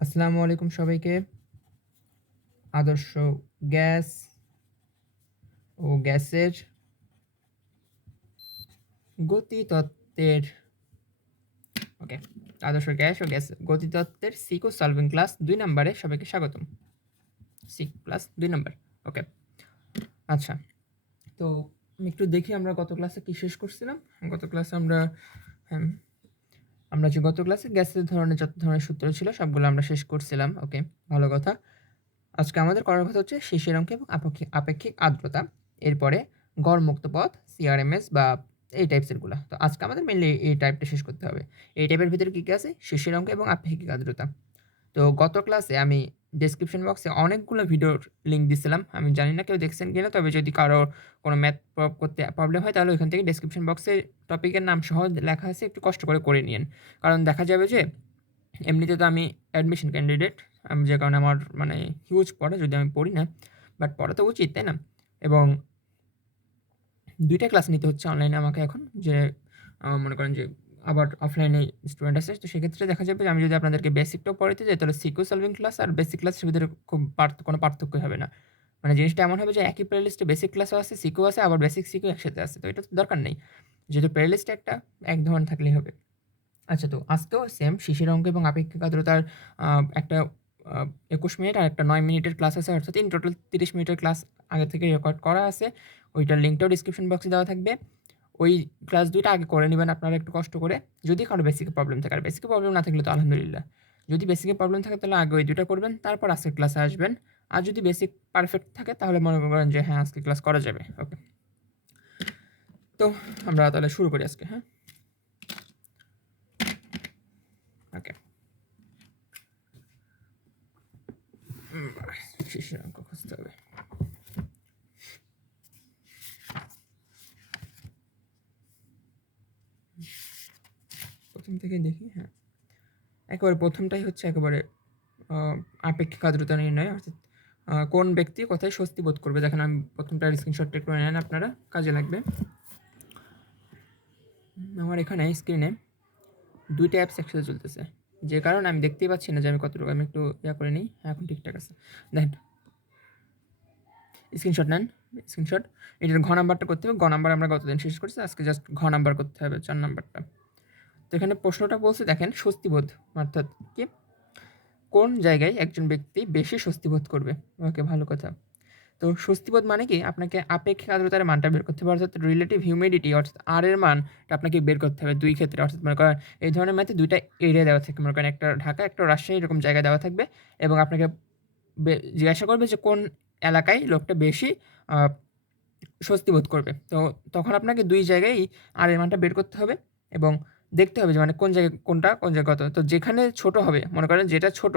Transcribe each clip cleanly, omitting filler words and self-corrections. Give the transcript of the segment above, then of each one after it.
আসসালামু আলাইকুম সবাইকে। আদর্শ গ্যাস ও গ্যাসের গতিতত্ত্বের ওকে আদর্শ গ্যাস ও গ্যাস গতিতত্ত্বের সিকো সলভিং ক্লাস ২ নম্বরে সবাইকে স্বাগতম। সিক প্লাস ২ নম্বর। ওকে, আচ্ছা। তো আমি একটু দেখি আমরা গত ক্লাসে কি শেষ করছিলাম। গত ক্লাসে আমরা যে গত ক্লাসে গ্যাসের ধরনের যত ধরনের সূত্র ছিল সবগুলো আমরা শেষ করছিলাম। ওকে, ভালো কথা। আজকে আমাদের করার কথা হচ্ছে শিশির অঙ্ক এবং আপেক্ষিক আর্দ্রতা। এরপরে গড় মুক্ত পথ, সিআরএমএস বা এই টাইপসেরগুলা। তো আজকে আমাদের মেইনলি এই টাইপটা শেষ করতে হবে। এই টাইপের ভিতরে কী কী আছে? শিশির অঙ্ক এবং আপেক্ষিক আর্দ্রতা। তো গত ক্লাসে আমি ডেসক্রিপশন বক্সে অনেকগুলো ভিডিওর লিঙ্ক দিছিলাম। আমি জানি না কেউ দেখছেন কিনা, তবে যদি কারো কোনো ম্যাথ করতে প্রবলেম হয় তাহলে ওইখান থেকে ডেসক্রিপশন বক্সে টপিকের নাম সহ লেখা আছে, একটু কষ্ট করে নিয়েন। কারণ দেখা যাবে যে এমনিতে তো আমি অ্যাডমিশন ক্যান্ডিডেট, যে কারণে আমার মানে হিউজ পড়া, যদি আমি পড়ি না, বাট পড়া তো উচিত, তাই না? এবং ২ টা ক্লাস নিতে হচ্ছে অনলাইনে আমাকে এখন, যে মনে করেন যে আবার অফলাইনে স্টুডেন্ট আছে। তো সেক্ষেত্রে দেখা যাবে যে আমি যদি আপনাদেরকে বেসিকটাও পড়াতে যাই তাহলে সিকিউ সলভিং ক্লাস আর বেসিক ক্লাসের ভিতরে খুব কোনো পার্থক্যই হবে না। মানে জিনিসটা এমন হবে যে একই প্লেলিস্টে বেসিক ক্লাসও আছে, সিকিউ আছে, আবার বেসিক সিকিউ একসাথে আছে। তো এটা তো দরকার নেই। যেহেতু প্লেলিস্টে এক ধরনের থাকলেই হবে। আচ্ছা, তো আজকেও সেম শিশির অঙ্ক এবং আপেক্ষিক আর্দ্রতার একটা ২১ মিনিট আর একটা ৯ মিনিটের ক্লাস আছে, অর্থাৎ ইন টোটাল ৩০ মিনিটের ক্লাস আগে থেকে রেকর্ড করা আছে। ওইটার লিঙ্কটাও ডিসক্রিপশন বক্সে দেওয়া থাকবে। ওই ক্লাস ২ টা আগে করে নেবেন আপনারা একটু কষ্ট করে। যদি কারো বেসিকে প্রবলেম থাকে, আর বেসিকে প্রবলেম না থাকলে তো আলহামদুলিল্লাহ। যদি বেসিকে প্রবলেম থাকে তাহলে আগে ওই ২ টা করবেন, তারপর আজকের ক্লাসে আসবেন। আর যদি বেসিক পারফেক্ট থাকে তাহলে মনে করেন যে হ্যাঁ, আজকে ক্লাস করা যাবে। ওকে, তো আমরা তাহলে শুরু করি আজকে। হ্যাঁ, ওকে। শিশির অঙ্ক খুঁজতে হবে। প্রথম থেকে দেখি। হ্যাঁ, একেবারে প্রথমটাই হচ্ছে একেবারে আপেক্ষিক আর্দ্রতা নির্ণয়, অর্থাৎ কোন ব্যক্তি কোথায় স্বস্তি বোধ করবে। দেখেন, আমি প্রথমটার স্ক্রিনশটটা করে নেন, আপনারা কাজে লাগবে। আমার এখানে স্ক্রিনে ২ টা অ্যাপস একসাথে চলতেছে, যে কারণে আমি দেখতেই পাচ্ছি না যে আমি কতটুকু। আমি একটু করে নিই। হ্যাঁ, এখন ঠিকঠাক আছে। দেখেন, স্ক্রিনশট নেন। স্ক্রিনশট, এটার ঘ নাম্বারটা করতে হবে। গ নাম্বার আমরা গতদিন শেষ করছি, আজকে জাস্ট ঘ নাম্বার করতে হবে, ৪ নাম্বারটা। তো এখানে প্রশ্নটা বলছে, দেখেন, স্বস্তিবোধ অর্থাৎ কি, কোন জায়গায় একজন ব্যক্তি বেশি স্বস্তিবোধ করবে। ওকে, ভালো কথা। তো স্বস্তিবোধ মানে কি, আপনাকে আপেক্ষিক আর্দ্রতার মানটা বের করতে হবে, অর্থাৎ রিলেটিভ হিউমিডিটি অর্থাৎ আর এর মানটা আপনাকে বের করতে হবে ২ ক্ষেত্রে। অর্থাৎ মনে করেন এই ধরনের ম্যাথে ২ টা এরিয়া দেওয়া থাকে, মনে করেন একটা ঢাকা, একটা রাজশাহী, এরকম জায়গায় দেওয়া থাকবে, এবং আপনাকে জিজ্ঞাসা করবে যে কোন এলাকায় লোকটা বেশি আ স্বস্তিবোধ করবে। তো তখন আপনাকে ২ জায়গায়ই আর এর মানটা বের করতে হবে, এবং দেখতে হবে যে মানে কোন জায়গায় কোনটা, কোন জায়গায় কত। তো যেখানে ছোট হবে, মনে করেন যেটা ছোট,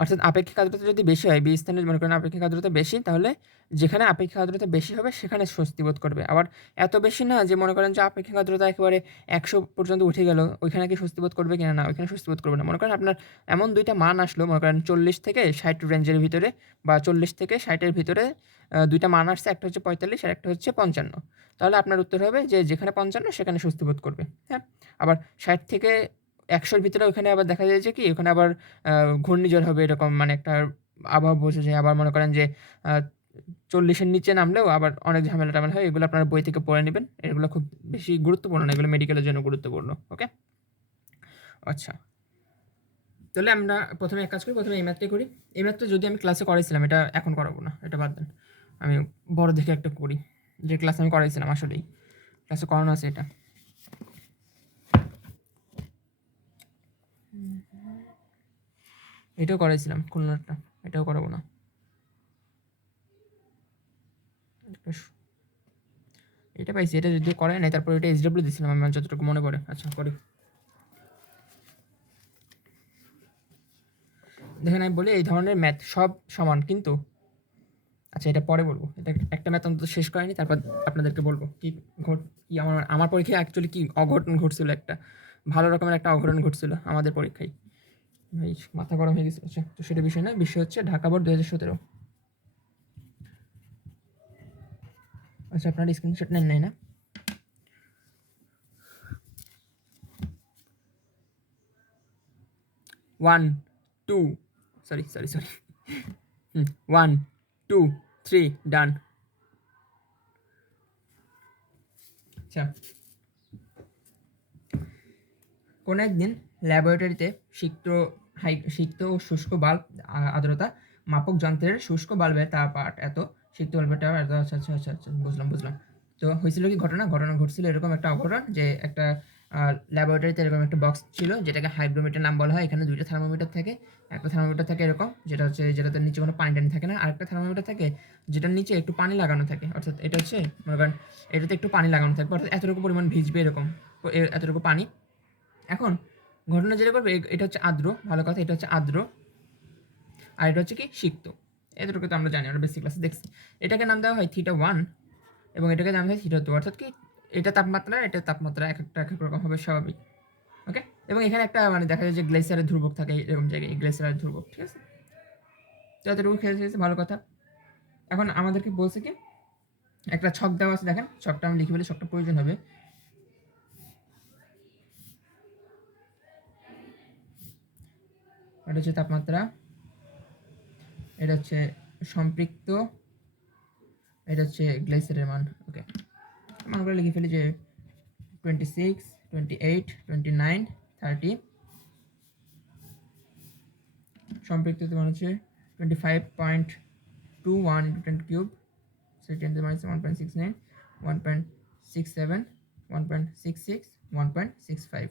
অর্থাৎ আপেক্ষিক আর্দ্রতা যদি বেশি হয়, স্থানে মনে করেন আপেক্ষিক আর্দ্রতা বেশি, তাহলে যেখানে আপেক্ষিক আর্দ্রতা বেশি হবে সেখানে স্বস্তি বোধ করবে। আবার এত বেশি না যে মনে করেন যে আপেক্ষিক আর্দ্রতা একেবারে ১০০ পর্যন্ত উঠে গেল, ওইখানে কি স্বস্তি বোধ করবে কিনা? না, ওইখানে স্বস্তি বোধ করবে না। মনে করেন আপনার এমন ২ টা মান আসলো, মনে করেন ৪০ থেকে ৬০ রেঞ্জের ভিতরে, বা ৪০ থেকে ৬০ এর ভিতরে ২ টা মান আসছে, একটা হচ্ছে ৪৫ আর একটা হচ্ছে ৫৫। তাহলে আপনার উত্তর হবে যে যেখানে ৫৫ সেখানে স্বস্তি বোধ করবে। হ্যাঁ? আবার ৬০ থেকে ১০০ ভিতরে ওখানে আবার দেখা যায় যে কি, ওখানে আবার ঘূর্ণিঝড় হবে, এরকম মানে একটা আবহাওয়া বোঝা যায়। আবার মনে করেন যে আ ৪০ এর নিচে নামলেও আবার অনেক ঝামেলা-টামেলা হয়। এগুলো আপনারা বই থেকে পড়ে নিবেন। এগুলো খুব বেশি গুরুত্বপূর্ণ না। এগুলো মেডিকেলের জন্য গুরুত্বপূর্ণ। ওকে? আচ্ছা। তাহলে আমরা ১ম এ এক কাজ করি, ১ম এ এই ম্যাথটাই করি। এই ম্যাথটা যদি আমি ক্লাসে করাইছিলাম, এটা এখন করাবো না। এটা বাদ দেন। আমি বড় দেখে একটা করি। যে ক্লাসে আমি করাইছিলাম আসলেই। ক্লাসে করানো আছে এটা। এটাও করাইছিলাম খুলনারটা। এটাও করাবো না। এটা পাইছি। এটা যদিও করাই নাই, তারপর এটা SW দিছিলাম আমার যতটুকু মনে পড়ে। আচ্ছা, করি। দেখেন, আমি বলি এই ধরনের ম্যাথ সব সমান কিন্তু, আচ্ছা এটা পরে বলবো। এটা একটা ম্যাথ অন্তত শেষ করাইনি, তারপর আপনাদেরকে বলবো কি কি আমার পরীক্ষায় অ্যাকচুয়ালি কি অঘটন ঘটছিল। একটা ভালো রকমের একটা অঘটন ঘটছিল আমাদের পরীক্ষায়। ভাই, মাথা গরম হয়ে গেছে। আচ্ছা, তো সেটা বিষয় না। বিষয় হচ্ছে ঢাকা বোর্ড ২০১৭। আচ্ছা, আপনার স্ক্রিনশট নেন নাই না? 1 2 সরি 1 2 3 ডান। আচ্ছা, কোনো একদিন ল্যাবরেটরিতে সিক্ত ও শুষ্ক বাল্ব আর্দ্রতা মাপক যন্ত্রের শুষ্ক বাল্বের তাপমাত্রা এত, সিক্ত বাল্বের তাপ এত। আচ্ছা, বুঝলাম। তো হয়েছিল কি ঘটনা ঘটছিল এরকম একটা অঘটন যে একটা ল্যাবরেটরিতে এরকম একটা বক্স ছিল যেটাকে হাইগ্রোমিটার নাম বলা হয়। এখানে দুইটা থার্মোমিটার থাকে, একটা থার্মোমিটার থাকে এরকম যেটাতে নিচে কোনো পানি টানি থাকে না, আরেকটা থার্মোমিটার থাকে যেটার নিচে একটু পানি লাগানো থাকে। অর্থাৎ এটা হচ্ছে মনে করেন এটাতে একটু পানি লাগানো থাকবে, অর্থাৎ এতটুকু পরিমাণ ভিজবে এরকম, এতটুকু পানি। এখন ঘটনা যেটা করবে এটা হচ্ছে আর্দ্র, ভালো কথা, এটা হচ্ছে আর্দ্র আর এটা হচ্ছে কি সিক্ত। এতটুকু তো আমরা জানি, আমরা বেসিক ক্লাসে দেখছি। এটাকে নাম দেওয়া হয় θ1 এবং এটাকে নাম দেওয়া হয় θ2, অর্থাৎ কি এটা তাপমাত্রা এক এক রকম হবে, স্বাভাবিক। ওকে, এবং এখানে একটা মানে দেখা যায় যে গ্লেসিয়ারের ধ্রুবক থাকে এরকম জায়গায়, গ্লেসিয়ারের ধ্রুবক, ঠিক আছে। তো এতটুকু খেয়ে খেয়েছে, ভালো কথা। এখন আমাদেরকে বলছে কি একটা ছক দেওয়া আছে, দেখেন ছকটা আমি লিখে বলি, ছকটা প্রয়োজন হবে। এটা হচ্ছে তাপমাত্রা, এটা হচ্ছে সম্পৃক্ত, এটা হচ্ছে গ্লেসিয়ারের মান। ওকে, মানগুলো লিখে ফেলি যে 26 28 29 30। সম্পৃক্ত মান হচ্ছে 25.21 10 কিউব, 1.69 1.67 1.66 1.65,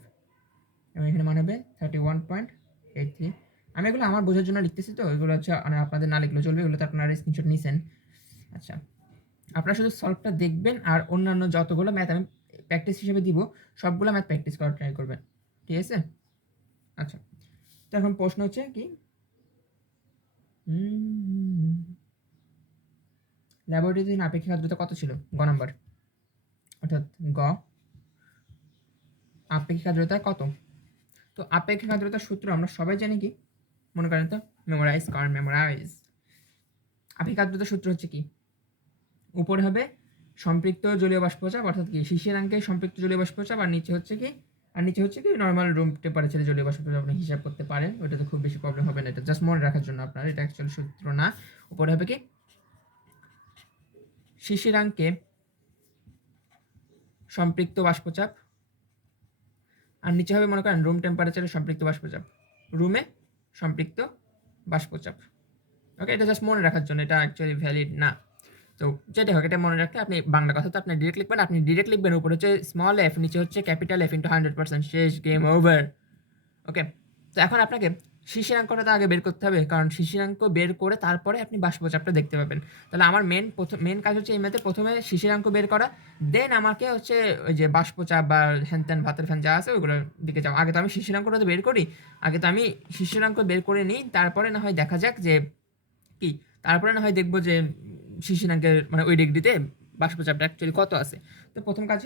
এবং এখানে মান হবে 31.83। আমি এগুলো আমার বোঝার জন্য লিখতেছি, তো এগুলো হচ্ছে মানে আপনাদের না লিখলেও চলবে, এগুলো তো আপনারা স্ক্রিনশট নিছেন। আচ্ছা, আপনারা শুধু সলভটা দেখবেন আর অন্যান্য যতগুলো ম্যাথ আমি প্র্যাকটিস হিসেবে দিব সবগুলো ম্যাথ প্র্যাকটিস করার ট্রাই করবেন, ঠিক আছে। আচ্ছা, তো এখন প্রশ্ন হচ্ছে কি ল্যাবরেটরিতে আপেক্ষিক আর্দ্রতা কত ছিল? গ নাম্বার, অর্থাৎ গ আপেক্ষিক আর্দ্রতা কত? তো আপেক্ষিক আর্দ্রতার সূত্র আমরা সবাই জানি, কি মনে করেন তো, মেমোরাইজ। আপেক্ষিক আর্দ্রতার সূত্র হচ্ছে কি, উপরে হবে সম্পৃক্ত জলীয় বাষ্পচাপ, অর্থাৎ কি শিশিরাঙ্কে সম্পৃক্ত জলীয় বাষ্পচাপ, আর নিচে হচ্ছে কি নর্মাল রুম টেম্পারেচারে জলীয় বাষ্পচাপ আপনি হিসাব করতে পারেন, ওইটাতে খুব বেশি প্রবলেম হবে না, এটা জাস্ট মনে রাখার জন্য আপনার, এটা অ্যাকচুয়ালি সূত্র না। উপরে হবে কি শিশিরাঙ্কে সম্পৃক্ত বাষ্পচাপ, আর নিচে হবে মনে করেন রুম টেম্পারেচারে সম্পৃক্ত বাষ্পচাপ, রুমে সম্পৃক্ত বাষ্পচাপ। ওকে, এটা জাস্ট মনে রাখার জন্য, এটা অ্যাকচুয়ালি ভ্যালিড না। তো যেটা হোক, এটা মনে রাখতে আপনি বাংলা কথা তো আপনি ডিরেক্ট লিখবেন, উপরে হচ্ছে স্মল এফ, নিচে হচ্ছে ক্যাপিটাল এফ ইন্টু 100%, শেষ, গেম ওভার। ওকে, তো এখন আপনাকে শিশিরাঙ্কটা তো আগে বের করতে হবে, কারণ শিশিরাঙ্ক বের করে তারপরে আপনি বাষ্পচাপটা দেখতে পাবেন। তাহলে আমার মেন কাজ হচ্ছে এই ম্যাথে প্রথমে শিশিরাঙ্ক বের করা, দেন আমাকে হচ্ছে ওই যে বাষ্পচাপ বা হ্যান ভাতের ফ্যান যা আছে ওইগুলোর দিকে যাও। আগে তো আমি শিশিরাঙ্কটা তো বের করি, আগে তো আমি শিশিরাঙ্ক বের করে নিই, তারপরে না হয় দেখা যাক যে কি, তারপরে না হয় দেখবো যে শিশিরাঙ্কের মানে ওই ডিগ্রিতে বাষ্পচাপটা অ্যাকচুয়ালি কত আছে। তো প্রথম কাজ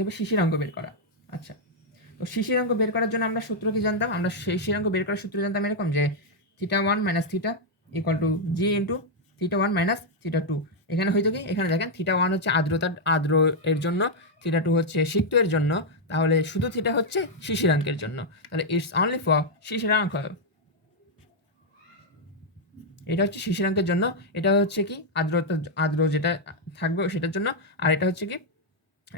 হবে শিশিরাঙ্ক বের করা। আচ্ছা, তো শিশিরাঙ্ক বের করার জন্য আমরা সূত্র কি জানতাম? আমরা শিশিরাঙ্ক বের করার সূত্র জানতাম এরকম যে θ1 - θ ইকুয়াল টু জি ইন্টু θ1 - θ2। এখানে হয়তো কি, এখানে দেখেন θ1 হচ্ছে আর্দ্র এর জন্য, θ2 হচ্ছে সিক্ত এর জন্য, তাহলে শুধু θ হচ্ছে শিশিরাঙ্কের জন্য, তাহলে ইটস অনলি ফর শিশিরাঙ্ক। এটা হচ্ছে শিশিরাঙ্কের জন্য, এটা হচ্ছে কি আর্দ্র যেটা থাকবে সেটার জন্য, আর এটা হচ্ছে কি,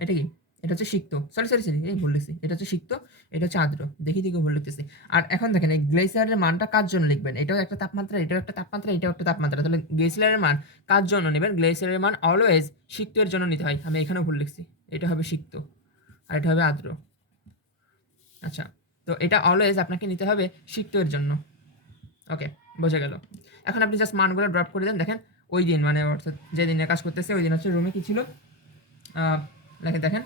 এটা কি, এটা হচ্ছে সিক্ত, সরি এই ভুল লিখছি, এটা হচ্ছে সিক্ত, এটা হচ্ছে আর্দ্র, দেখি ভুল লিখতেছি। আর এখন দেখেন এই গ্লেসিয়ারের মানটা কার জন্য লিখবেন, এটাও একটা তাপমাত্রা, এটাও একটা তাপমাত্রা, এটাও একটা তাপমাত্রা, তাহলে গ্লেসিয়ারের মান কার জন্য নেবেন? গ্লেসিয়ারের মান অলওয়েজ সিক্তের জন্য নিতে হয়। আমি এখানেও ভুল লিখছি, এটা হবে সিক্ত আর এটা হবে আর্দ্র। আচ্ছা, তো এটা অলওয়েজ আপনাকে নিতে হবে সিক্তের জন্য। ওকে, বোঝা গেল। এখন আপনি জাস্ট মানগুলো ড্রপ করে দেন, দেখেন ওই দিন মানে অর্থাৎ যে দিনে কাজ করতেছে ওই দিন হচ্ছে রুমে কি ছিল, দেখেন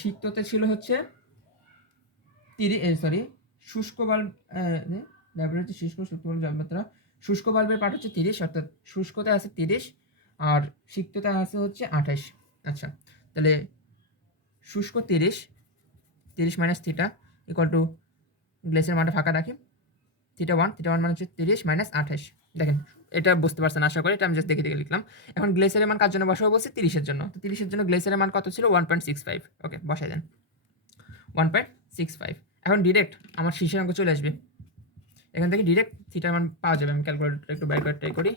সিক্ততে ছিল হচ্ছে শুষ্ক বাল্ব, ল্যাবরেটরি শুষ্ক বাল্ব তাপমাত্রা, শুষ্ক বাল্বের পাঠ হচ্ছে 30, অর্থাৎ শুষ্কতে আছে 30 আর সিক্ততে আছে হচ্ছে 28। আচ্ছা, তাহলে শুষ্ক 30 মাইনাস থিটা ইকুয়াল টু গ্লেসের মানটা ফাঁকা রাখি, θ1 মানে হচ্ছে 30 মাইনাস 28। দেখেন এটা বুঝতে পারছেন আশা করি, এটা আমি জাস্ট দেখে লিখলাম। এখন গ্লেসিয়ারের মান কার জন্য বসাবো বলছি? 30 এর জন্য। তো 30 এর জন্য গ্লেসিয়ারের মান কত ছিল? 1.65। ওকে, বসাই দেন 1.65। এখন ডিরেক্ট আমার শিশিরাঙ্ক চলে আসবে, এখান থেকে ডিরেক্ট থিটার মান পাওয়া যাবে। আমি ক্যালকুলেটর একটু বের করে ট্রাই করি।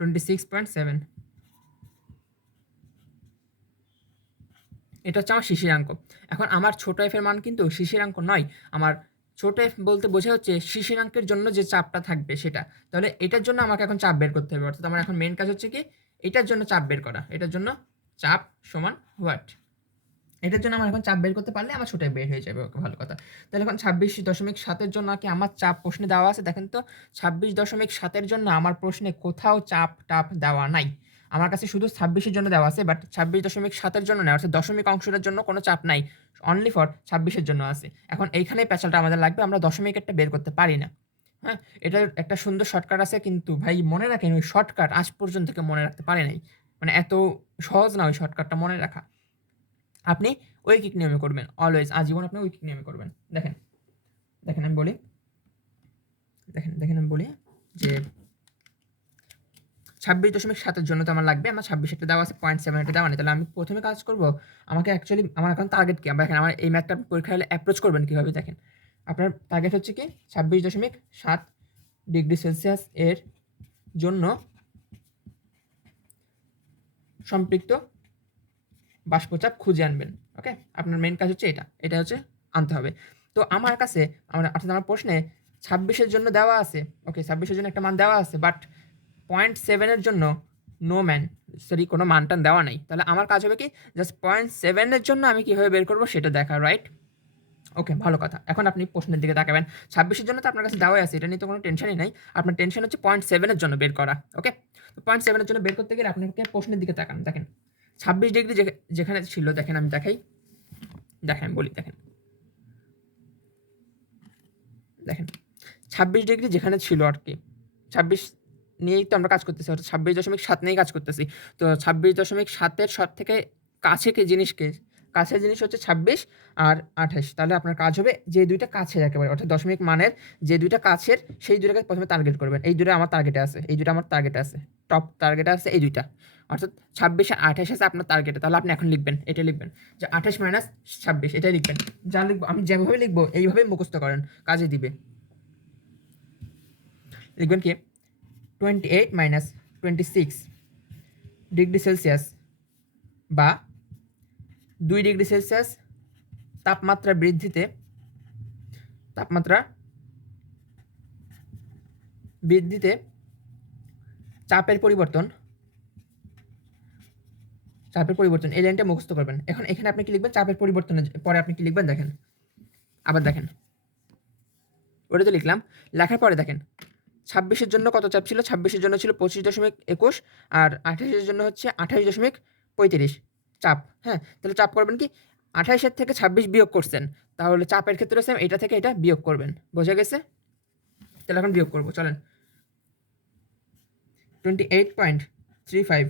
$26.7। এটা হচ্ছে আমার শিশিরাঙ্ক। এখন আমার ছোট এফ এর মান কিন্তু শিশিরাঙ্ক নয়। আমার ছোট এফ বলতে বোঝা হচ্ছে শিশিরাঙ্কের জন্য যে চাপটা থাকবে সেটা। তাহলে এটার জন্য আমাকে এখন চাপ বের করতে হবে। অর্থাৎ আমার এখন মেন কাজ হচ্ছে কি এটার জন্য চাপ বের করা। এটার জন্য চাপ সমান হোয়াট, এটার জন্য আমার এখন চাপ বের করতে পারলে আমার ছোট এফ বের হয়ে যাবে। ওকে, ভালো কথা। তাহলে এখন 26.7 জন্য কি আমার চাপ প্রশ্নে দেওয়া আছে? দেখেন তো 26.7 জন্য আমার প্রশ্নে কোথাও চাপ টাপ দেওয়া নাই। আমার কাছে শুধু 26 জন্য দেওয়া আছে, বাট 26.7 জন্য নেই, অর্থাৎ দশমিক অংশটার জন্য কোনো চাপ নাই, অনলি ফর 26 জন্য আছে। এখন এইখানেই প্যাচালটা আমাদের লাগবে, আমরা দশমিকেরটা বের করতে পারি না। হ্যাঁ, এটার একটা সুন্দর শর্টকাট আছে, কিন্তু ভাই মনে রাখেন ওই শর্টকাট আজ পর্যন্ত কেউ মনে রাখতে পারে নাই। মানে এত সহজ না ওই শর্টকাটটা মনে রাখা। আপনি ঐকিক নিয়মে করবেন, অলওয়েজ আজীবন আপনি ঐকিক নিয়মে করবেন। দেখেন দেখেন আমি বলি, দেখেন আমি বলি যে 26.7 জন্য তো আমার লাগবে, আমার 26 দেওয়া আছে, 0.7 দেওয়া নেই। তাহলে আমি প্রথমে কাজ করব, আমাকে অ্যাকচুয়ালি আমার এখন টার্গেট কি? দেখেন আমার এই ম্যাথটা পরীক্ষা হলে অ্যাপ্রোচ করবেন কীভাবে? দেখেন আপনার টার্গেট হচ্ছে কি 26.7 ডিগ্রি সেলসিয়াস এর জন্য সম্পৃক্ত বাষ্পচাপ খুঁজে আনবেন। ওকে, আপনার মেন কাজ হচ্ছে এটা হচ্ছে আনতে হবে। তো আমার কাছে অর্থাৎ আমার প্রশ্নে 26 জন্য দেওয়া আছে। ওকে, 26 জন্য একটা মান দেওয়া আছে, বাট 0.7 জন্য নো ম্যান, সরি কোনো মানটান দেওয়া নাই। তাহলে আমার কাজ হবে কি জাস্ট 0.7 জন্য আমি কীভাবে বের করবো সেটা দেখা, রাইট? ওকে, ভালো কথা। এখন আপনি প্রশ্নের দিকে তাকাবেন। 26 জন্য তো আপনার কাছে দেওয়াই আছে, এটা নিয়ে তো কোনো টেনশনই নাই। আপনার টেনশন হচ্ছে 0.7 জন্য বের করা। ওকে, তো 0.7 জন্য বের করতে গেলে আপনাকে প্রশ্নের দিকে তাকান। দেখেন 26 ডিগ্রি যেখানে ছিল, দেখেন আমি দেখাই, দেখেন বলি, দেখেন 26 ডিগ্রি যেখানে ছিল আর কি, 26 নিয়েই তো আমরা কাজ করতেছি, অর্থাৎ 26.7 নিয়েই কাজ করতেছি। তো 26.7 সব থেকে কাছের জিনিস হচ্ছে 26 আর 28। তাহলে আপনার কাজ হবে যে দুইটা কাছের একেবারে, অর্থাৎ দশমিক মানের যে দুইটা কাছের সেই দুইটাকে প্রথমে টার্গেট করবেন। এই দুটো আমার টার্গেটে আছে, এই দুটো আমার টার্গেটে আছে, টপ টার্গেটে আছে এই দুইটা, অর্থাৎ 26 আর 28 আছে আপনার টার্গেটে। তাহলে আপনি এখন লিখবেন, এটা লিখবেন যে 28 মাইনাস 26, এটাই লিখবেন। যা লিখবো আমি যেভাবে লিখবো এইভাবেই মুখস্থ করেন, কাজে দিবে। লিখবেন কি 28 মাইনাস 26 ডিগ্রি সেলসিয়াস বা 2 ডিগ্রি সেলসিয়াস তাপমাত্রা বৃদ্ধিতে চাপের পরিবর্তন এই লাইনটা মুখস্থ করবেন। এখন এখানে আপনি কি লিখবেন? চাপের পরিবর্তনের পরে আপনি কি লিখবেন দেখেন, আবার দেখেন, ওটা তো লিখলাম, লেখার পরে দেখেন 26 জন্য কত চাপ ছিল? 26 জন্য ছিল 25.21 আর 28 জন্য হচ্ছে 28.35 চাপ। হ্যাঁ, তাহলে চাপ করবেন কি 28 থেকে 26 বিয়োগ করছেন, তাহলে চাপের ক্ষেত্রে সেম, এটা থেকে এটা বিয়োগ করবেন। বোঝা গেছে? তাহলে এখন বিয়োগ করবো, চলেন। 28.35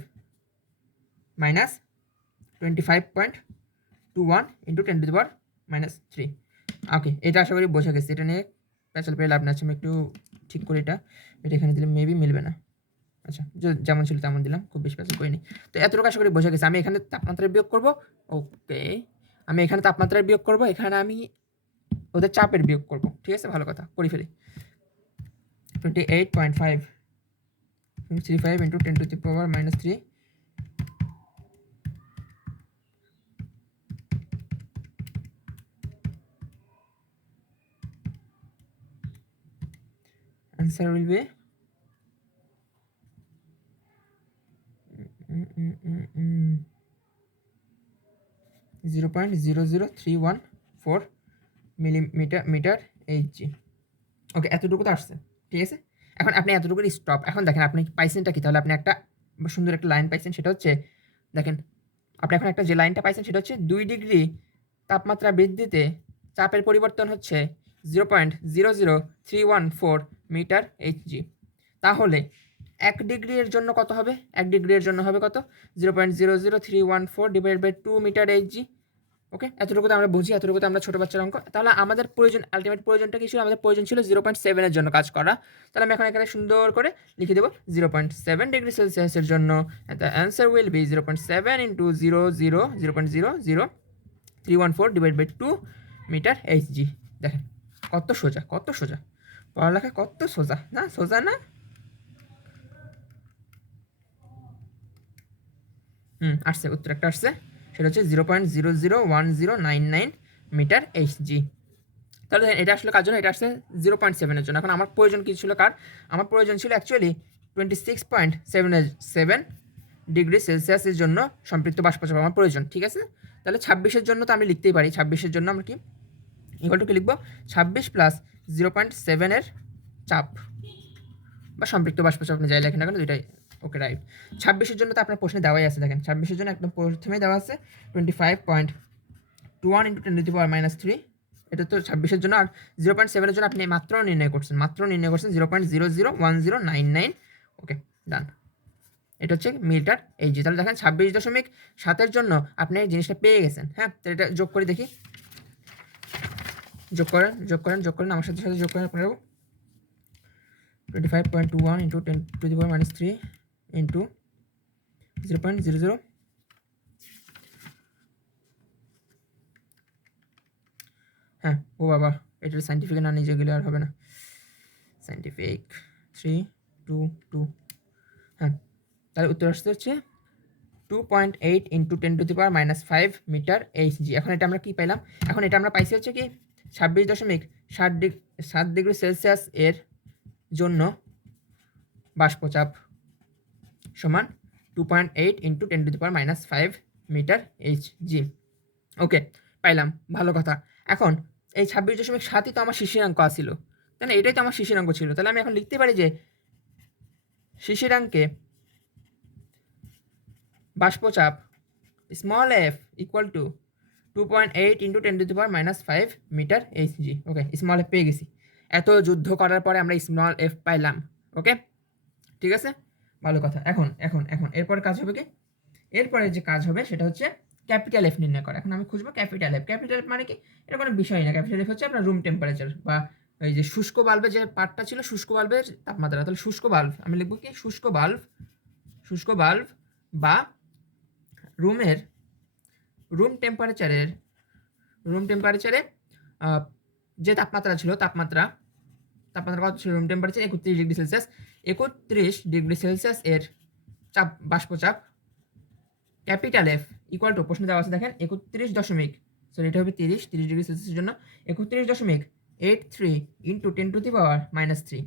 মাইনাস 25.21 ইন্টু 10⁻³ ওকে, এটা আশা করি বোঝা গেছে। এটা নিয়ে প্যাচাল পেয়ে লাভ না। আমি একটু ঠিক করে এটা এখানে দিলে মেবি মিলবে না। আচ্ছা, যেমন ছিল তেমন দিলাম, খুব বেশি প্যাচাল করিনি। তো এতটুকু আশা করি বোঝা গেছে। আমি এখানে তাপমাত্রা বিয়োগ করব। ওকে, আমি এখানে তাপমাত্রার বিয়োগ করব, এখানে আমি ওদের চাপের বিয়োগ করব। ঠিক আছে, ভালো কথা, করে ফেলি। 28.535 into 10⁻³ answer will be 0.00314 metre H G. Okay, এতটুকু তো আসছে, ঠিক আছে। এখন আপনি এতটুকুর স্টপ। এখন দেখেন আপনি পাইছেনটা কি? তাহলে আপনি একটা সুন্দর একটা লাইন পাইছেন, সেটা হচ্ছে দেখেন আপনি এখন একটা যে লাইনটা পাইছেন সেটা হচ্ছে 2 ডিগ্রি তাপমাত্রা বৃদ্ধিতে চাপের পরিবর্তন হচ্ছে 0.00314 মিটার এইচজি। তাহলে 1 ডিগ্রি এর জন্য কত হবে? 1 ডিগ্রি এর জন্য হবে কত? 0.00314 ডিভাইড বাই 2 মিটার এইচজি। ওকে, এতটুকুতে আমরা বুঝি, এতটুকুতে আমরা ছোটো বাচ্চার অঙ্ক। তাহলে আমাদের প্রয়োজন, আলটিমেট প্রয়োজনটা কি ছিল? আমাদের প্রয়োজন ছিল 0.7 জন্য কাজ করা। তাহলে আমি এখন এখানে সুন্দর করে লিখে দেবো 0.7 ডিগ্রি সেলসিয়াসের জন্য the answer will be 0.7 into 0.0314 divide by 2 metre HG. দেখেন কত সোজা, কত সোজা পড়ালেখা, কত সোজা না, সোজা না? আসছে, উত্তর একটা আসছে, সেটা হচ্ছে 0.001099 মিটার এইচজি। তাহলে এটা আসলে কার জন্য? এটা আসছে 0.7 জন্য। এখন আমার প্রয়োজন কী ছিল? কার? আমার প্রয়োজন ছিল অ্যাকচুয়ালি 26.77 ডিগ্রি সেলসিয়াসের জন্য সম্পৃক্ত বাষ্পচাপ আমার প্রয়োজন, ঠিক আছে? তাহলে 26-এর জন্য তো আমি লিখতেই পারি, 26-এর জন্য আমরা কি ইকুয়ালটুকে লিখবো 26 প্লাস 0.7 চাপ বা সম্পৃক্ত বাষ্পচাপ, আপনি যাই লেখেন না কেন, দুইটাই ওকে, রাইট। 26-এর জন্য তো আপনার প্রশ্নে দেওয়াই আছে, দেখেন 26-এর জন্য একদম প্রথমেই দেওয়া আছে 25.21 ইন্টু 10⁻³ এটা তো 26-এর জন্য। আর 0.7-এর জন্য আপনি মাত্র নির্ণয় করছেন 0.001099। ওকে, ডান। এটা হচ্ছে মিটার এইচজি। তাহলে দেখেন 26.7-এর জন্য আপনি এই জিনিসটা পেয়ে গেছেন। হ্যাঁ, তো এটা যোগ করে দেখি, যোগ করেন, যোগ করেন, যোগ করেন, আমার সাথে সাথে যোগ করেন আপনারাও। 25.21 ইন্টু 10⁻³ ইন্টু 0.00, হ্যাঁ, ও বাবা, এটা সাইন্টিফিক না নিজে গেলে আর হবে না, সাইন্টিফিক 322, হ্যাঁ। তাহলে উত্তর আসতে হচ্ছে 2.8 ইন্টু 10⁻⁵ মিটার এইচজি। এখন এটা আমরা কি পাইলাম? এখন এটা আমরা পাইছি হচ্ছে কি 26.7 ডিগ্রি সেলসিয়াস এর জন্য বাষ্পচাপ সমান 2.8 ইন্টু 10⁻⁵ মিটার এইচজি। ওকে, পাইলাম, ভালো কথা। এখন এই 26.7ই তো আমার শিশিরাঙ্ক ছিল, তাই না? এটাই তো আমার শিশিরাঙ্ক ছিল। তাহলে আমি এখন লিখতে পারি যে শিশিরাঙ্কে বাষ্পচাপ small F equal to 2.8 into 10⁻⁵ metre H G. Okay, small F পেয়ে গেছি। এত যুদ্ধ করার পরে আমরা স্মল এফ পাইলাম। ওকে, ঠিক আছে, ভালো কথা। এখন এখন এখন এরপরে কাজ হবে কি? এরপরে যে কাজ হবে সেটা হচ্ছে ক্যাপিটাল এফ নির্ণয় করা। এখন আমি খুঁজবো ক্যাপিটাল এফ। ক্যাপিটাল এফ মানে কি? এটা কোনো বিষয় না। ক্যাপিটাল এফ হচ্ছে আপনার রুম টেম্পারেচার বা এই যে শুষ্ক বাল্বের যে পার্টটা ছিল, শুষ্ক বাল্বের তাপমাত্রা। তাহলে শুষ্ক বাল্ব আমি লিখবো কি? শুষ্ক বাল্ব, শুষ্ক বাল্ব বা রুমের রুম টেম্পারেচারে যে তাপমাত্রা ছিল, তাপমাত্রা কত ছিল? Room temperature 31 degree Celsius. 31 degree Celsius এর চাপ, বাষ্পচাপ ক্যাপিটাল এফ ইকুয়াল টু, প্রশ্ন দেওয়া আছে দেখেন 31 এটা হবে 30 ডিগ্রি সেলসিয়াসের জন্য 31.83 ইন্টু 10⁻³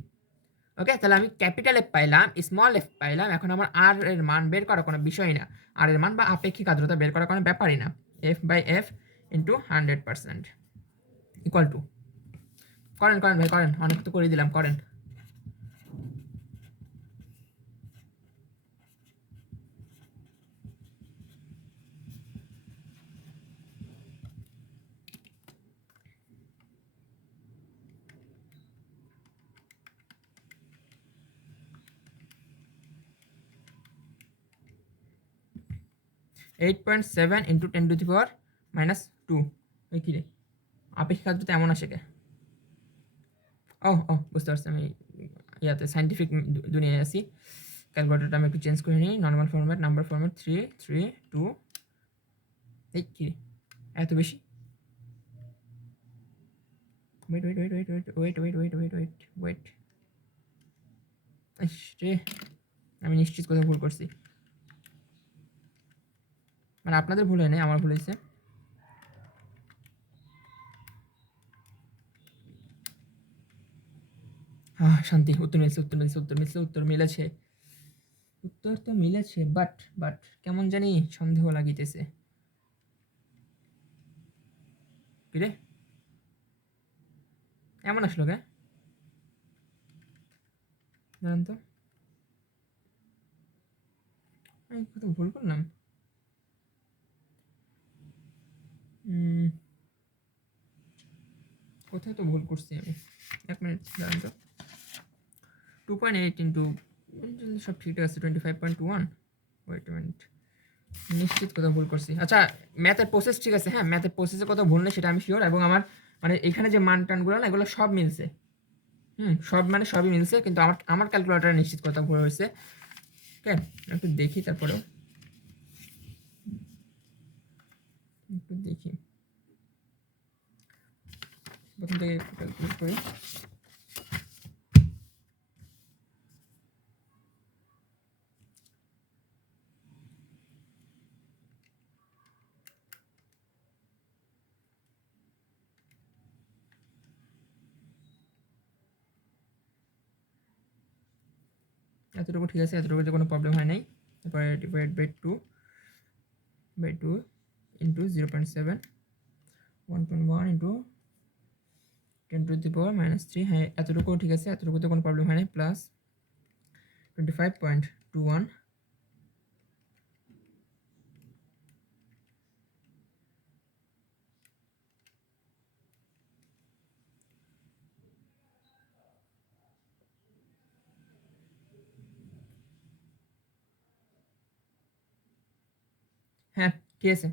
ওকে, তাহলে আমি ক্যাপিটাল এফ পাইলাম, স্মল এফ পাইলাম। এখন আমার আর এর মান বের করা কোনো বিষয় না, আর এর মান বা আপেক্ষিক আর্দ্রতা বের করা কোনো ব্যাপারই না। F by F into 100% equal to, করেন করেন ভাই, করেন, অনেক তো করে দিলাম, করেন। (8.7 ইন্টু 10⁻⁻²) ওই কী রে, আপেক্ষিক আর্দ্রতা এমন আসে কে? ও ও, বুঝতে পারছি, আমি ইয়াতে সাইন্টিফিক দুনিয়ায় আছি। ক্যালকুলেটরটা আমি একটু চেঞ্জ করে নিই, নর্মাল ফরম্যাট, নাম্বার ফরম্যাট, 3 3 2, এই কী এত বেশি? Wait wait wait wait wait wait wait wait wait wait wait রে, আমি নিশ্চিত কোথাও ভুল করছি, মানে আপনাদের ভুল হয় নাই, আমার ভুল হয়েছে। শান্তি, উত্তর মিলেছে, উত্তর মিলেছে, উত্তর মিলেছে, উত্তর মিলেছে, উত্তর তো মিলেছে, বাট বাট কেমন জানি সন্দেহ লাগিতেছে। কিরে এমন আসলো কে? জানেন তো, আমি কোথাও ভুল করলাম। কোথায় তো ভুল করছি আমি, 1 মিনিট জানেন তো। 2.8 ইন্টু, সব ঠিক আছে, 25.1, ওয়েট মিনিট, নিশ্চিত কোথাও ভুল করছি। আচ্ছা, ম্যাথের প্রসেস ঠিক আছে, হ্যাঁ, ম্যাথের প্রসেসে কোথাও ভুল নেই সেটা আমি শিওর, এবং আমার মানে এখানে যে মান টানগুলো না এগুলো সব মিলছে। সব মানে সবই মিলছে, কিন্তু আমার আমার ক্যালকুলেটরে নিশ্চিত কোথাও ভুল হয়েছে। ওকে, একটু দেখি, তারপরেও একটু দেখি, প্রথম থেকে ক্যালকুলেট করি। এতটুকু ঠিক আছে, এতটুকুতে কোনো প্রবলেম হয় নাই। তারপরে divide by two into 0.7, 1.1 into 10⁻³ হ্যাঁ, এতটুকু ঠিক আছে, এতটুকুতে কোনো প্রবলেম হয় নাই। প্লাস 25.21, হ্যাঁ ঠিক আছে।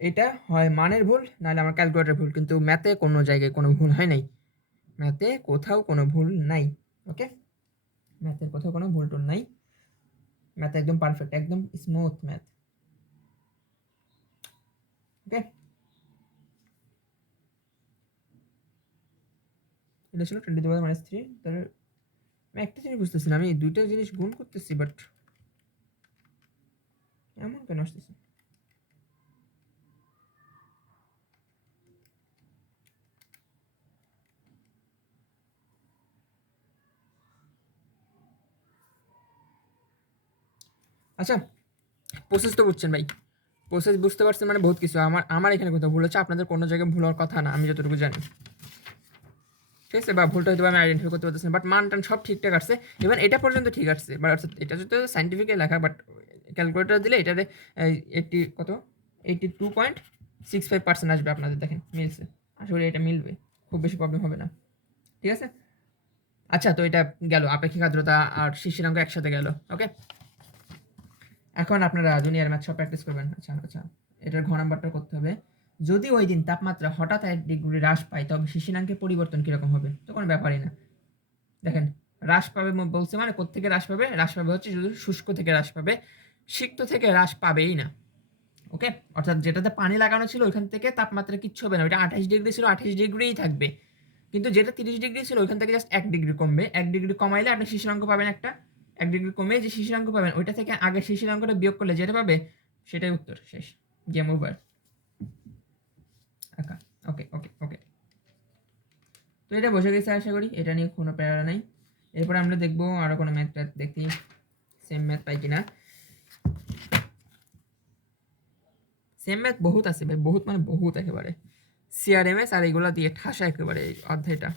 এটা হয় মানের ভুল, নাহলে আমার ক্যালকুলেটর ভুল, কিন্তু ম্যাথে কোনো জায়গায় কোনো ভুল হয় নাই, ম্যাথে কোথাও কোনো ভুল নাই। ওকে, ম্যাথের কোথাও কোনো ভুল টুল নাই, ম্যাথ একদম পারফেক্ট, একদম স্মুথ ম্যাথ। ওকে, এটা ছিল 10⁻³ তাহলে আমি একটা জিনিস বুঝতেছি না, আমি দুইটা জিনিস গুণ করতেছি বাট এমন কেন আসতেছে। আচ্ছা, প্রসেস তো বুঝছেন ভাই, প্রসেস বুঝতে পারছেন মানে বহুত কিছু। আমার আমার এখানে কোথাও ভুল হচ্ছে, আপনাদের কোনো জায়গায় ভুল হওয়ার কথা না, আমি যতটুকু জানি। ঠিক আছে, বা ভুলটা হয়তো আমি আইডেন্টিফাই করতে পারতেছি না, বাট মান টান সব ঠিকঠাক আসছে। ইভেন এটা পর্যন্ত ঠিক আসছে, বাট এটা যদি সাইন্টিফিকে লেখা, বাট ক্যালকুলেটার দিলে এটাতে 82.65% আসবে আপনাদের। দেখেন মিলছে, আসলে এটা মিলবে, খুব বেশি প্রবলেম হবে না। ঠিক আছে, আচ্ছা, তো এটা গেল আপেক্ষিক আর্দ্রতা আর শিশিরাঙ্ক একসাথে গেল। ওকে, এখন আপনারা জুনিয়র ম্যাথ সব প্র্যাকটিস করবেন। আচ্ছা আচ্ছা, এটার ঘ নাম্বারটা করতে হবে। যদি ওই দিন তাপমাত্রা হঠাৎ 1 ডিগ্রি হ্রাস পায় তবে শিশিরাঙ্কের পরিবর্তন কীরকম হবে? তো কোনো ব্যাপারই না। দেখেন, হ্রাস পাবে বলছে মানে কোত্থেকে হ্রাস পাবে? হ্রাস পাবে হচ্ছে শুধু শুষ্ক থেকে হ্রাস পাবে, সিক্ত থেকে হ্রাস পাবেই না। ওকে, অর্থাৎ যেটাতে পানি লাগানো ছিল ওইখান থেকে তাপমাত্রা কিচ্ছু হবে না, ওইটা 28 ডিগ্রি ছিল, 28 ডিগ্রিই থাকবে। কিন্তু যেটা 30 ডিগ্রি ছিল ওইখান থেকে জাস্ট 1 ডিগ্রি কমবে, 1 ডিগ্রি কমাইলে আপনি শিশিরাঙ্ক পাবেন একটা, 1 ডিগ্রি কমে যে শিশিরাঙ্ক পাবেন ওইটা থেকে আগে শিশিরাঙ্কটা বিয়োগ করলে যেটা পাবে সেটাই উত্তর, শেষ, গেম ওভার। আঁকা, ওকে ওকে ওকে, তো এটা বসে গেছে আশা করি, এটা নিয়ে কোনো প্যারা নাই। এরপরে আমরা দেখবো আরো কোনো ম্যাথ ট্যাথ দেখি, সেম ম্যাথ পাই কিনা। সেম ম্যাথ বহুত আছে ভাই, বহুত মানে বহুত একেবারে, সিআরএমএস আর এগুলো দিয়ে ঠাসা একেবারে এই অধ্যায়টা,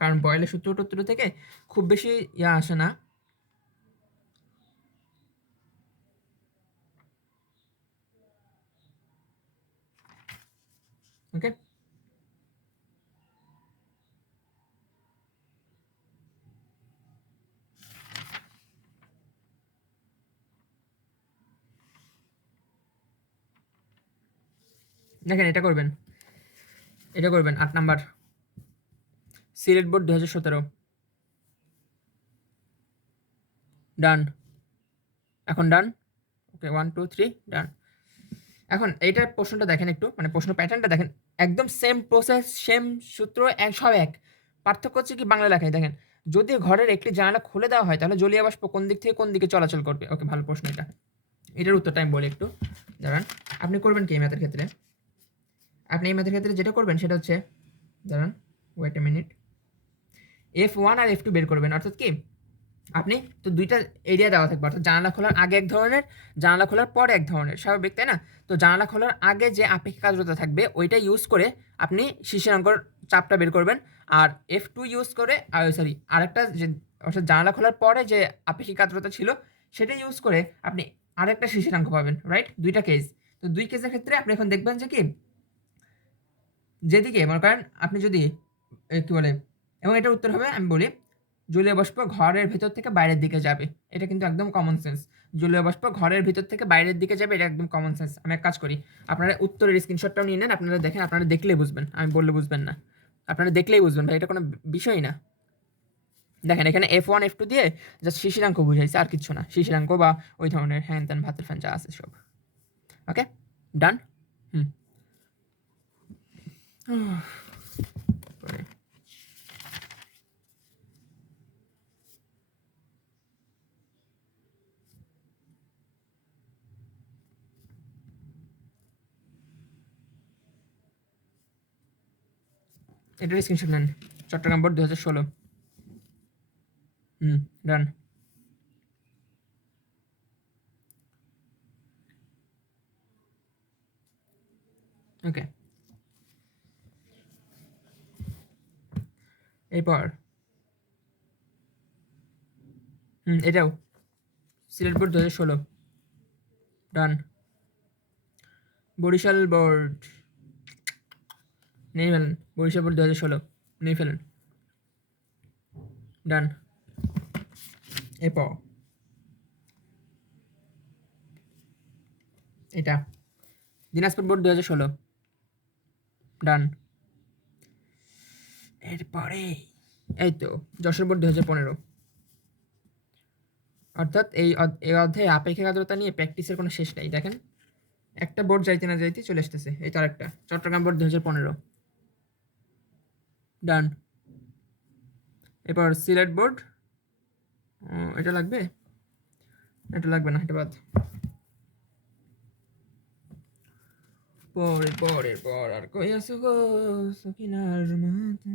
কারণ বয়েলের সূত্র টুত্র থেকে খুব বেশি ইয়া আসে না। ওকে, দেখেন এটা করবেন, এটা করবেন 8 নাম্বার, সিলেট বোর্ড 2017, ডান, এখন ডান। ওকে, 1 2 3 ডান। এখন এইটার প্রশ্নটা দেখেন একটু, মানে প্রশ্ন প্যাটার্নটা দেখেন, একদম সেম প্রসেস, সেম সূত্র, এক সব এক, পার্থক্য হচ্ছে কি বাংলা লেখায়। দেখেন, যদি ঘরের একটি জানালা খুলে দেওয়া হয় তাহলে জলীয় বাষ্প কোন দিক থেকে কোন দিকে চলাচল করবে? ওকে, ভালো প্রশ্ন এটা, এটার উত্তরটা আমি বলি একটু, দাঁড়ান। আপনি করবেন কি এই ম্যাথের ক্ষেত্রে, আপনি এই ম্যাথের ক্ষেত্রে যেটা করবেন সেটা হচ্ছে, দাঁড়ান, wait a minute, F1 R F2 বের করবেন। অর্থাৎ কি, আপনি তো দুইটা এরিয়া দেওয়া থাকবে, অর্থাৎ জানালা খোলার আগে এক ধরনের, জানালা খোলার পরে এক ধরনের, স্বাভাবিক তাই না? তো জানালা খোলার আগে যে আপেক্ষিক আর্দ্রতা থাকবে ওইটা ইউজ করে আপনি শিশিরাঙ্কর চাপটা বের করবেন, আর F2 ইউজ করে, সরি, আরেকটা যে, অর্থাৎ জানালা খোলার পরে যে আপেক্ষিক আর্দ্রতা ছিল সেটা ইউজ করে আপনি আরেকটা শিশিরাঙ্ক পাবেন, রাইট? দুইটা কেস। তো দুই কেসের ক্ষেত্রে আপনি এখন দেখবেন যে কি, যেদিকে মনে করেন আপনি যদি কি বলে, এবং এটার উত্তর হবে, আমি বলি, জলীয় বাষ্প ঘরের ভেতর থেকে বাইরের দিকে যাবে, এটা কিন্তু একদম কমন সেন্স। জলীয় বাষ্প ঘরের ভিতর থেকে বাইরের দিকে যাবে, এটা একদম কমন সেন্স। আমি এক কাজ করি, আপনারা উত্তরের স্ক্রিনশটটাও নিয়ে নেন, আপনারা দেখেন, আপনারা দেখলেই বুঝবেন, আমি বললে বুঝবেন না, আপনারা দেখলেই বুঝবেন ভাই, এটা কোনো বিষয় না। দেখেন এখানে F1 F2 দিয়ে জাস্ট শিশিরাঙ্ক বুঝাইছে, আর কিছু না, শিশিরাঙ্ক বা ওই ধরনের হ্যান ত্যান ভাতের ফ্যান যা আছে সব। ওকে, ডান। এটার স্ক্রিনশট নেন, চট্টগ্রাম বোর্ড 2016। ডান। ওকে, এরপর এটাও সিলেট বোর্ড 2016। ডান। বরিশাল বোর্ড নিয়ে ফেলেন, বরিশাল বোর্ড 2016 নিয়ে ফেলেন। ডান। এরপর এটা দিনাজপুর বোর্ড 2016। ডান। এরপরে এই তো যশোর বোর্ড 2015। অর্থাৎ এই অধ্যায়ে আপেক্ষিক আর্দ্রতা নিয়ে প্র্যাকটিসের কোনো শেষ নেই। দেখেন একটা বোর্ড যাইতে না যাইতে চলে আসতেছে, এই তার একটা চট্টগ্রাম বোর্ড 2015। ডান। এরপর সিলেট বোর্ড, এটা লাগবে, এটা লাগবে না, এটা বাদ। পরের পর আর কই আছো গো সখিনার মাথা,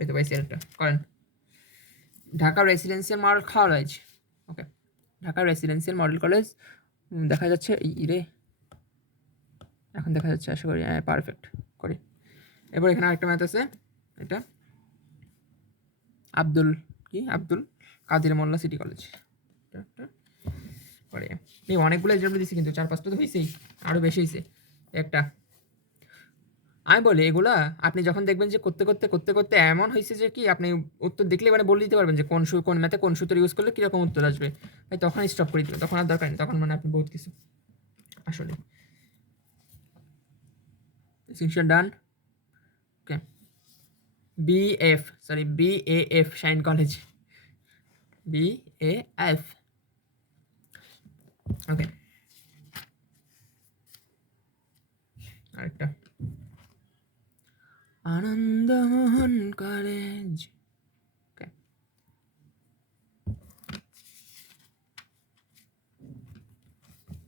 এই তো পাইছি একটা, করেন। Dhaka residential model college. Okay, Dhaka residential model college দেখা যাচ্ছে, রে এখন দেখা যাচ্ছে, আশা করি। হ্যাঁ, পারফেক্ট করি। এবার এখানে আরেকটা ম্যাথ আছে, এটা আব্দুল কাদের মোল্লা সিটি কলেজ। পরে এই অনেকগুলো এক্সাম্পল দিচ্ছি, কিন্তু 4-5টা তো হয়েছেই, আরও বেশি হয়েছে একটা। আমি বলি এগুলা আপনি যখন দেখবেন যে করতে করতে করতে করতে এমন হয়েছে যে কি আপনি উত্তর দেখলে মানে বলে দিতে পারবেন যে কোন ম্যাথে কোন সূত্র ইউজ করলে কীরকম উত্তর আসবে, ভাই তখন স্টপ করে দেবেন, তখন আর দরকার নেই, তখন মানে আপনি বহুত কিছু আসলে। সেকশন ডান। ওকে, BAF শাইন কলেজ, BAF। ওকে, আরেকটা আনন্দমোহন কলেজ। ওকে,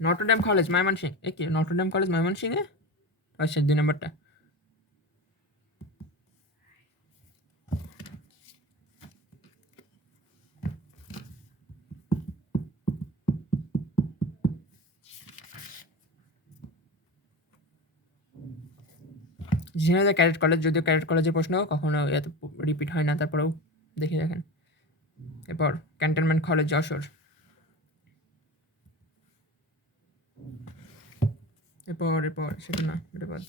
নটরডেম কলেজ ময়মনসিংহ। এ কি নটরডেম কলেজ ময়মনসিংহে? আচ্ছা, 2 নম্বরটা। ঝিনাইদহ ক্যাডেট কলেজ, যদিও ক্যাডেট কলেজের প্রশ্ন কখনো এত রিপিট হয় না, তারপরেও দেখে দেখেন। এরপর ক্যান্টনমেন্ট কলেজ যশোর। এরপর সেটা না, এটা বাদ।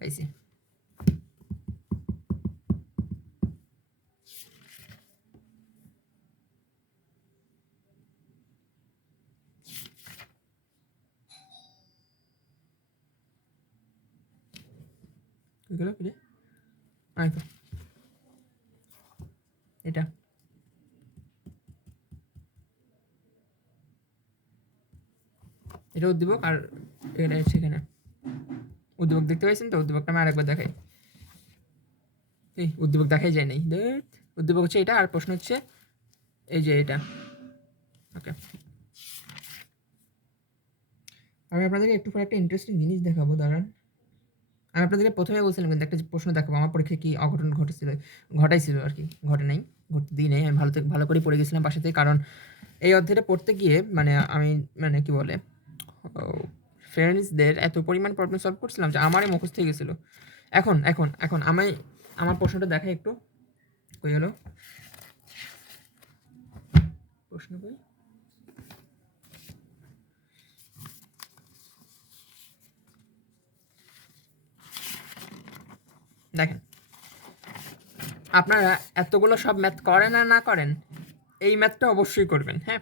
পাইছি। গেল কি রে? তো এটা উদ্দীপক, আর এটা সেখানে উদ্দীপক দেখতে পাইছেন তো, উদ্দীপকটা আমি আরেকবার দেখাই। এই উদ্দীপক দেখাই যায় নাই, উদ্দীপক হচ্ছে এটা, আর প্রশ্ন হচ্ছে এই যে এটা। ওকে, আমি আপনাদেরকে একটু পরে একটা ইন্টারেস্টিং জিনিস দেখাবো, দাঁড়ান। আমি আপনাদেরকে প্রথমে বলছিলাম কিন্তু একটা প্রশ্ন দেখাবো, আমার পরীক্ষায় কি অঘটন ঘটাইছিল আর কি, ঘটে নাই, ঘটতে দিই নাই, আমি ভালো করে পড়ে গেছিলাম বাসা থেকে। কারণ এই অধ্যায়টা পড়তে গিয়ে মানে আমি মানে কি বলে ফ্রেন্ডসদের এত পরিমাণ প্রবলেম সলভ করছিলাম যে আমারই মুখস্থ হয়ে গেছিলো। এখন আমি আমার প্রশ্নটা দেখাই একটু, কই হলো। প্রশ্ন বই। দেখেন, আপনারা এতগুলো সব ম্যাথ করেন আর না করেন, এই ম্যাথটা অবশ্যই করবেন। হ্যাঁ,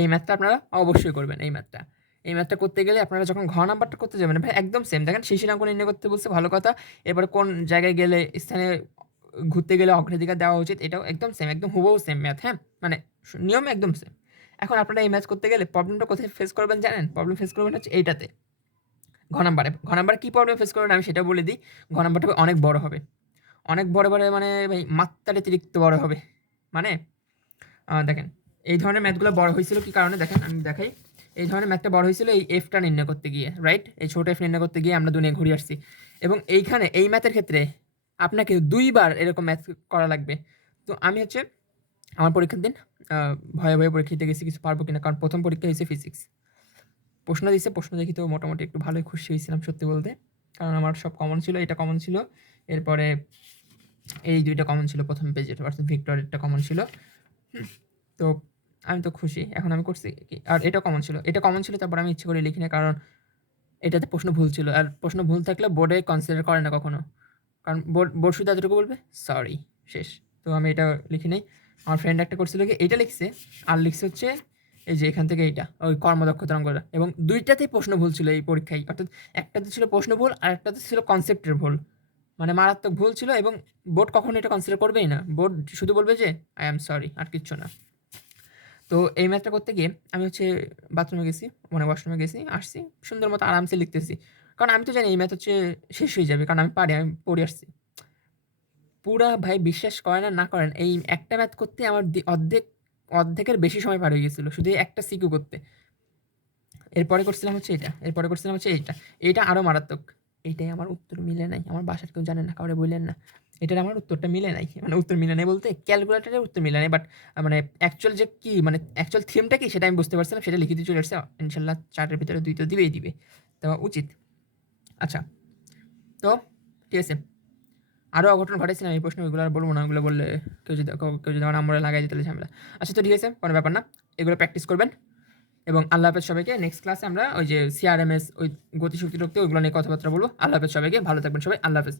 এই ম্যাথটা আপনারা অবশ্যই করবেন। এই ম্যাথটা করতে গেলে আপনারা যখন ঘ নাম্বারটা করতে যাবেন, ভাই একদম সেম। দেখেন, শিশিরাঙ্ক নির্ণয় করতে বলছে, ভালো কথা। এবারে কোন জায়গায় গেলে, স্থানে ঘুরতে গেলে অগ্রাধিকার দেওয়া উচিত, এটাও একদম সেম, একদম হুবহু সেম ম্যাথ। হ্যাঁ, মানে নিয়ম একদম সেম। এখন আপনারা এই ম্যাথ করতে গেলে প্রবলেমটা কোথায় ফেস করবেন জানেন? প্রবলেম ফেস করবেন হচ্ছে এইটাতে, ঘ নাম্বারে কী প্রবলেম ফেস করবেন আমি সেটা বলে দিই। ঘ নাম্বারটা অনেক বড় হবে, অনেক বড় মানে ভাই মাত্রাতিরিক্ত বড় হবে। মানে দেখেন, এই ধরনের ম্যাথগুলো বড় হয়েছিল কি কারণে, দেখেন আমি দেখাই। এই ধরনের ম্যাথটা বড় হয়েছিল এই এফটা নির্ণয় করতে গিয়ে, রাইট? এই ছোট এফ নির্ণয় করতে গিয়ে আমরা দুনিয়া ঘুরে আসছি। এবং এইখানে এই ম্যাথের ক্ষেত্রে আপনাকে 2 বার এরকম ম্যাথ করা লাগবে। তো আমি হচ্ছে আমার পরীক্ষার দিন ভয়ে পরীক্ষা দিতে গেছি, কিছু পারবো কিনা, কারণ প্রথম পরীক্ষা হয়েছে ফিজিক্স। প্রশ্ন দিচ্ছে, প্রশ্ন দেখি তো মোটামুটি একটু ভালোই খুশি হয়েছিলাম সত্যি বলতে, কারণ আমার সব কমন ছিল। এটা কমন ছিল, এরপরে এই 2টা কমন ছিল প্রথম পেজের, অর্থাৎ ভিক্টরেরটা কমন ছিল। তো আমি তো খুশি। এখন আমি করছি কি, আর এটা কমন ছিল, তারপর আমি ইচ্ছে করে লিখি না, কারণ এটাতে প্রশ্ন ভুল ছিল। আর প্রশ্ন ভুল থাকলে বোর্ডে কনসিডার করে না কখনো, কারণ বোর্ড শুধু এতটুকু বলবে সরি, শেষ। তো আমি এটা লিখি নাই। আমার ফ্রেন্ড একটা করছিল কি, এইটা লিখছে, আর লিখছে হচ্ছে এই যে এখান থেকে এইটা, ওই কর্মদক্ষতার অঙ্কটা, এবং 2টাতেই প্রশ্ন ভুল ছিল এই পরীক্ষায়। অর্থাৎ একটাতে ছিল প্রশ্ন ভুল, আর একটাতে ছিল কনসেপ্টের ভুল, মানে মারাত্মক ভুল ছিল। এবং বোর্ড কখনো এটা কনসিডার করবেই না, বোর্ড শুধু বলবে যে আই অ্যাম সরি, আর কিচ্ছু না। তো এই ম্যাথটা করতে গিয়ে আমি হচ্ছে বাথরুমে গেছি, মানে ওয়াশরুমে গেছি, আসছি, সুন্দর মতো আরামসে লিখতেছি, কারণ আমি তো জানি এই ম্যাথ হচ্ছে শেষ হয়ে যাবে, কারণ আমি আমি পড়ে আসছি। পুরা ভাই বিশ্বাস করেন আর না করেন, এই একটা ম্যাথ করতে আমার অর্ধেকের বেশি সময় পার হয়ে গেছিলো, শুধু এই একটা সিকিউ করতে। এরপরে করছিলাম হচ্ছে এইটা, এইটা আরও মারাত্মক। এইটাই আমার উত্তর মিলে নাই, আমার বাসার কেউ জানে না, কাউরে বললেন না। এটার আমার উত্তরটা মিলে নাই, মানে উত্তর মিলে নাই বলতে ক্যালকুলেটারের উত্তর মিলে নাই, বাট মানে অ্যাকচুয়াল যে কী, মানে অ্যাকচুয়াল থিমটা কি সেটা আমি বুঝতে পারছিলাম, সেটা লিখে দিয়ে চলে আসছে। ইনশাল্লাহ 4-এর ভিতরে 2 তো দিবে, দেওয়া উচিত। আচ্ছা, তো ঠিক আছে, আরও অঘটন ঘটেছে না এই প্রশ্ন, ওইগুলো আর বলবো না, ওগুলো বললে কেউ যদি আমার নাম্বারে লাগাই দিতে, তাহলে ঝামেলা। আচ্ছা, তো ঠিক আছে, কোনো ব্যাপার না, এগুলো প্র্যাকটিস করবেন। এবং আল্লাহ হাফেজ সবাইকে। নেক্সট ক্লাসে আমরা ওই যে সিআরএমএস, ওই গতিশক্তি ওইগুলো নিয়ে কথাবার্তা বলবো। আল্লাহ হাফেজ সবাইকে, ভালো থাকবেন সবাই, আল্লাহ হাফেজ।